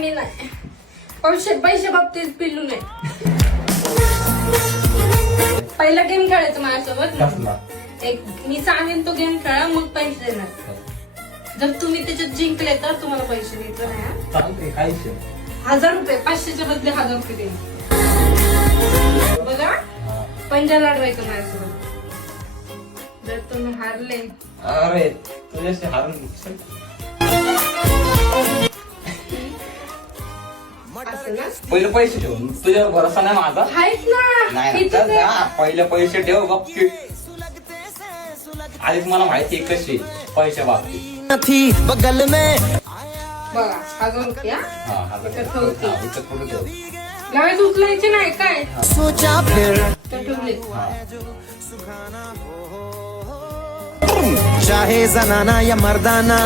मी नाही पैसे बाबतीत पिल्लू नाही. पहिला गेम खेळायचं माझ्यासोबत. एक मी सांगेन तो गेम खेळा, मग पैसे देणार. जर तुम्ही त्याच्यात जिंकले तर तुम्हाला पैसे द्यायचं नाही. 1000 रुपये, 500च्या बदले 1000 रुपये देईल. बघा, पंजा लढवायचं माझ्यासोबत. जर तुम्ही हारले, अरे तुझ्याशी हारून पहिले पैसे ठेव. तुझ्यावर भरोसा नाही माझा. आहेत ना. नाही पहिले पैसे ठेव गप्पी. आधीच मला माहिती आहे कशी पैसे बाबतीत. बगल में बघा 1000 रुपये. ठेव. लावायचं उचलायचे नाही काय सोचा फिर तर ठेवले. चाहे जनाना या मर्दाना.